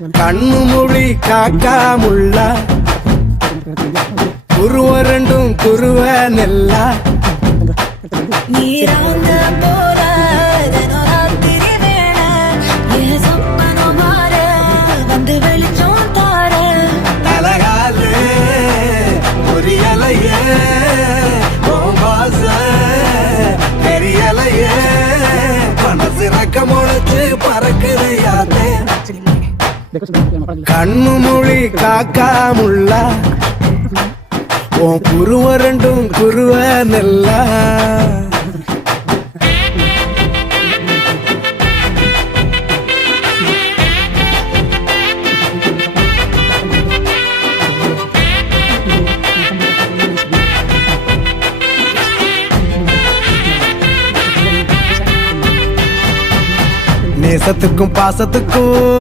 கண்ணு மொழி காக்கா முள்ளா குருவ ரெண்டும் குருவ நெல்லா நீராங்க போல ராத்திரி வேண என் சொப்பனோ மாற வந்து வெளிச்சம் தார தலகாலு பொரியலையே பெரியலையே மனசு ரக்க முளைச்சு பறக்குது யாத்தே கண்ணு மொழி காக்கா முள்ளா உன் குருவ ரெண்டும் குருவ நெல்லா நேசத்துக்கும் பாசத்துக்கும்